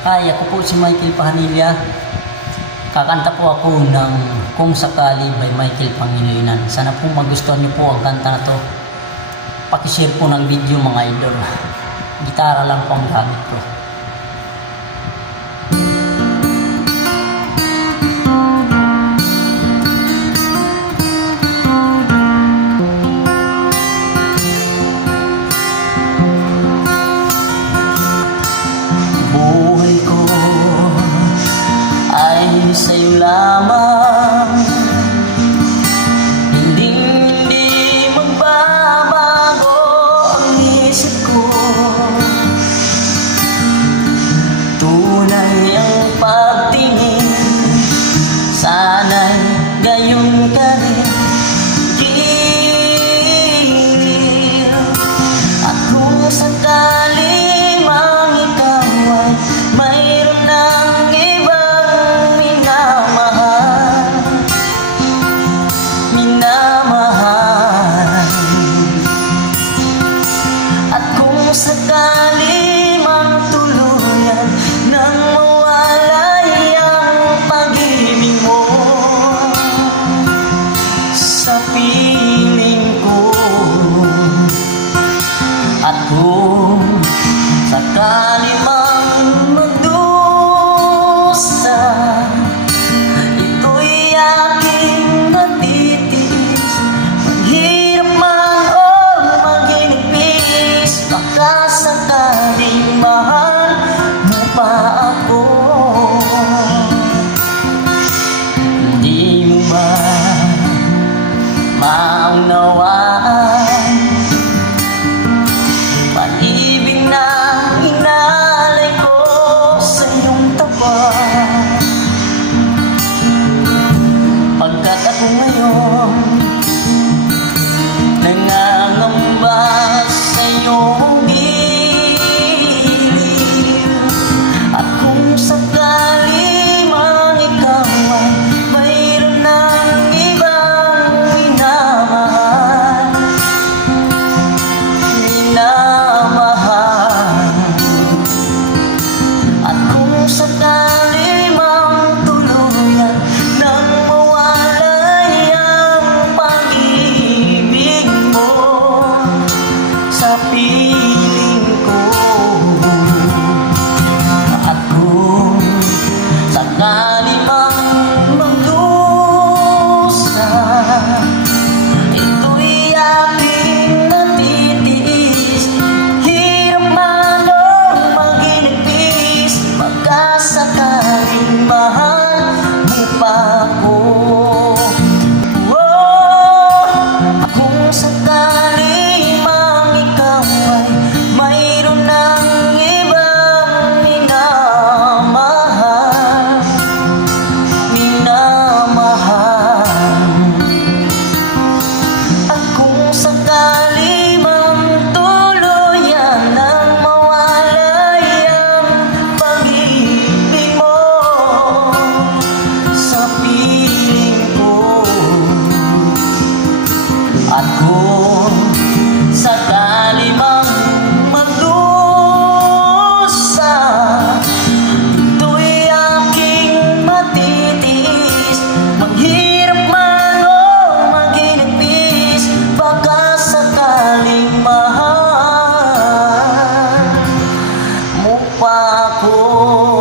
Hi, ako po si Michael Pahanilla. Kakanta po ako ng Kung Sakali by Michael Pangilinan. Sana po magustuhan niyo po ang kanta na to. Pakishare po ng video mga idol. Gitara lang po ang gamit ko. Sa'yo lamang, hindi magbabago ang isip ko. Tunay ang pagtingin, sana'y gayon ka rin. Giliw, at kung sakali mang ikaw ay mayroon ng ibang minamahal, at kung sakali mang tuluyan nang mawalay ang pag-ibig mo sa piling ko, at kung sakali mang magdusa, ito'y aking natitiis. Maghirap man o maginipis, baka sakaling mahal mo pa ako. Hindi mo ba maunawaan pag-ibig na inalay ko sa iyong tapat? Pagkat ako ngayon nangangamba sa iyong gilid, at kung sakali man ikaw ay mayroon ng ibang minamahal, at kung sakali mang tuluyan nang mawalay ang pag-ibig mo sa piling ko, at kung sakali mang magdusa, ito'y aking natitiis. Hirap man o maginipis, baka sakaling mahal mo pa ako. Kung sakali mang ikaw ay mayroon ng ibang minamahal, at kung sakali mang tuluyan nang mawalay ang pag-ibig mo sa piling ko, at kung sakali mang magdusa, ito'y aking matitiis. Maghirap man o maginipis, baka sakaling mahal mo pa ako.